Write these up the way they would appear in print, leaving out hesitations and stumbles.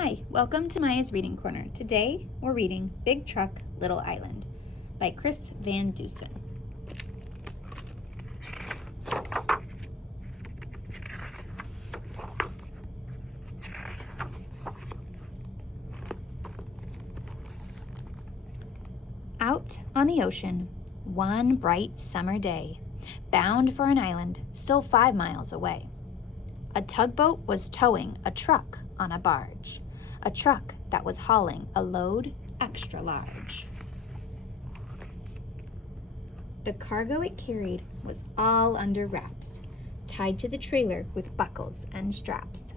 Hi, welcome to Maya's Reading Corner. Today we're reading Big Truck, Little Island by Chris Van Dusen. Out on the ocean, one bright summer day, bound for an island still 5 miles away. A tugboat was towing a truck on a barge, a truck that was hauling a load extra large. The cargo it carried was all under wraps, tied to the trailer with buckles and straps,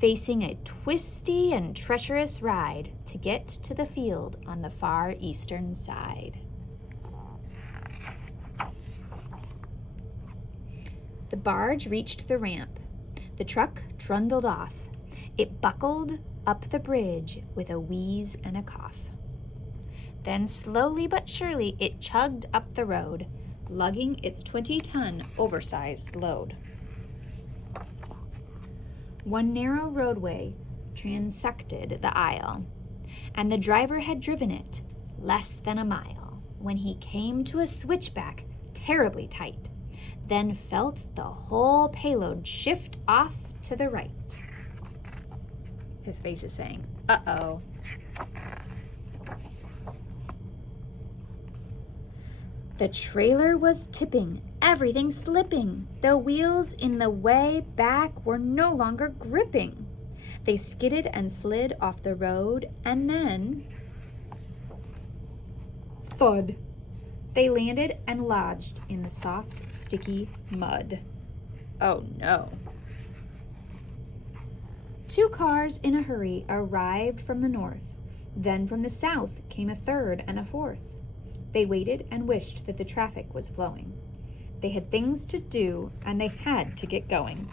facing a twisty and treacherous ride to get to the field on the far eastern side. The barge reached the ramp. The truck trundled off. It buckled up the bridge with a wheeze and a cough. Then slowly but surely it chugged up the road, lugging its 20-ton oversized load. One narrow roadway transected the aisle, and the driver had driven it less than a mile when he came to a switchback terribly tight, then felt the whole payload shift off to the right. His face is saying, uh-oh. The trailer was tipping, everything slipping. The wheels in the way back were no longer gripping. They skidded and slid off the road, and then, thud, they landed and lodged in the soft, sticky mud. Oh no. 2 cars in a hurry arrived from the north. Then from the south came a third and a fourth. They waited and wished that the traffic was flowing. They had things to do and they had to get going.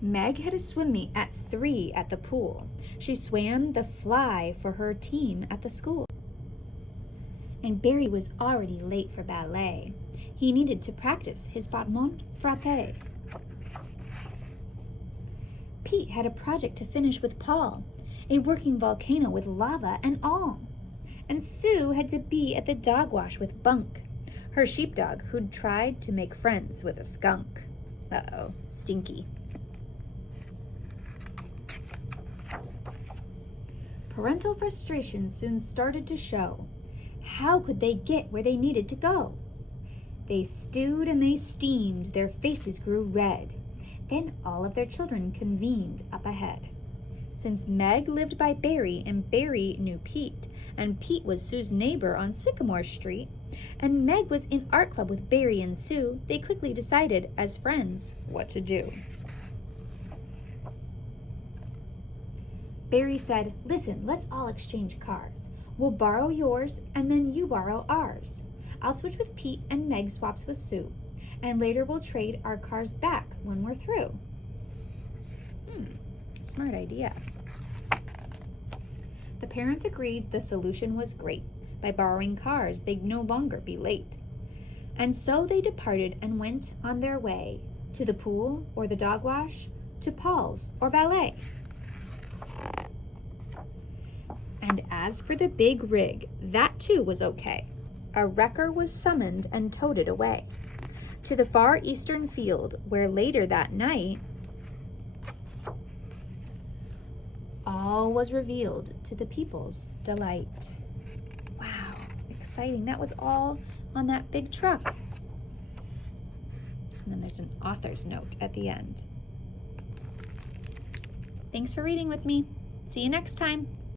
Meg had a swim meet at 3 at the pool. She swam the fly for her team at the school. And Barry was already late for ballet. He needed to practice his battement frappé. Pete had a project to finish with Paul, a working volcano with lava and all. And Sue had to be at the dog wash with Bunk, her sheepdog who'd tried to make friends with a skunk. Uh-oh, stinky. Parental frustration soon started to show. How could they get where they needed to go? They stewed and they steamed, their faces grew red. Then all of their children convened up ahead. Since Meg lived by Barry and Barry knew Pete, and Pete was Sue's neighbor on Sycamore Street, and Meg was in art club with Barry and Sue, they quickly decided, as friends, what to do. Barry said, "Listen, let's all exchange cars. We'll borrow yours, and then you borrow ours. I'll switch with Pete, and Meg swaps with Sue. And later we'll trade our cars back when we're through." Smart idea. The parents agreed the solution was great. By borrowing cars, they'd no longer be late. And so they departed and went on their way, to the pool or the dog wash, to Paul's or ballet. And as for the big rig, that too was okay. A wrecker was summoned and toted away to the far eastern field, where later that night, all was revealed to the people's delight. Wow, exciting. That was all on that big truck. And then there's an author's note at the end. Thanks for reading with me. See you next time.